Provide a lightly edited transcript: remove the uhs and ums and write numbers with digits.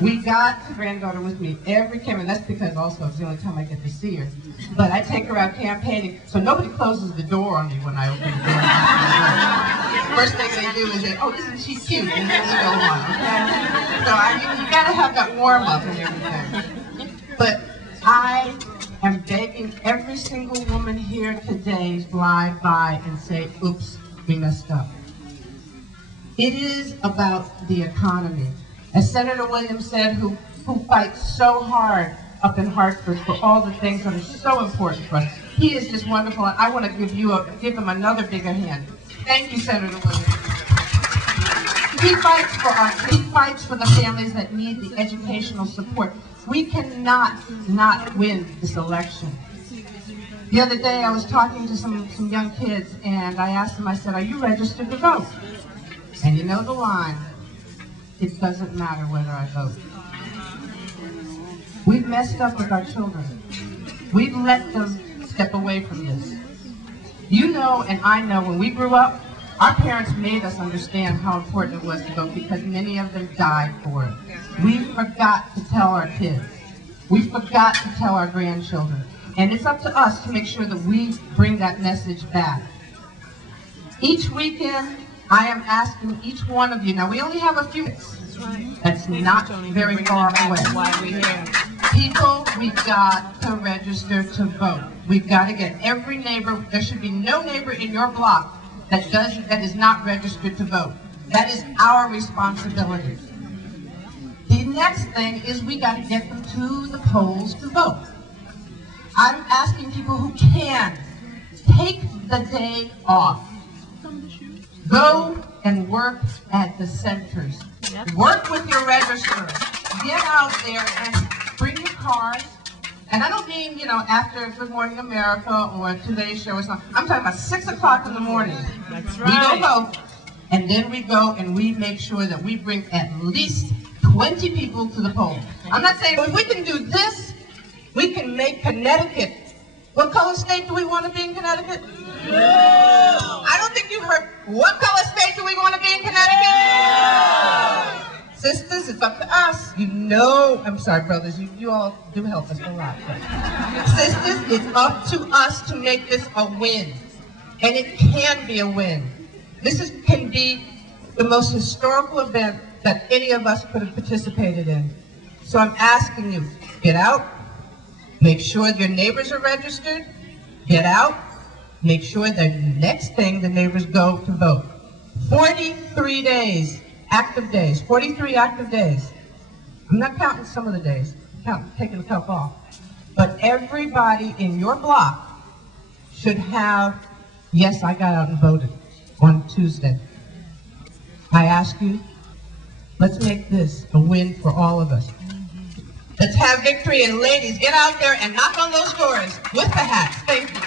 We got the granddaughter with me every campaign. That's because also it's the only time I get to see her. But I take her out campaigning, so nobody closes the door on me when I open the door. First thing they do is say, "Oh, isn't she cute?" And then we go on. Okay? So you gotta have that warm up and everything. But I am begging every single woman here today to slide by and say, "Oops, we messed up." It is about the economy. As Senator Williams said, who fights so hard up in Hartford for all the things that are so important for us. He is just wonderful, and I want to give him another bigger hand. Thank you, Senator Williams. He fights for us. He fights for the families that need the educational support. We cannot not win this election. The other day, I was talking to some young kids, and I asked them, I said, "Are you registered to vote?" And you know the line, "It doesn't matter whether I vote." We've messed up with our children. We've let them step away from this. You know, and I know, when we grew up, our parents made us understand how important it was to vote because many of them died for it. We forgot to tell our kids. We forgot to tell our grandchildren. And it's up to us to make sure that we bring that message back. Each weekend, I am asking each one of you, now we only have a few minutes. That's not very far away. People, we've got to register to vote. We've got to get every neighbor, there should be no neighbor in your block that is not registered to vote. That is our responsibility. The next thing is we got to get them to the polls to vote. I'm asking people who can, take the day off. Go and work at the centers. Work with your registrars. Get out there and bring your cards. And I don't mean, after Good Morning America or Today's Show or something. I'm talking about 6 o'clock in the morning. That's right. We go vote, and then we go and we make sure that we bring at least 20 people to the poll. I'm not saying, but if we can do this, we can make Connecticut. What color state do we want to be in Connecticut? I don't think you heard. What color state do we want to be in Connecticut? Sisters, it's up to us. I'm sorry, brothers, you all do help us a lot. Sisters, it's up to us to make this a win. And it can be a win. This can be the most historical event that any of us could have participated in. So I'm asking you, get out, make sure your neighbors are registered, get out, make sure the next thing the neighbors go to vote. 43 days, active days, 43 active days. I'm not counting some of the days, I'm taking a couple off. But everybody in your block should have, yes, I got out and voted on Tuesday. I ask you, let's make this a win for all of us. Let's have victory, and ladies, get out there and knock on those doors with the hats. Thank you.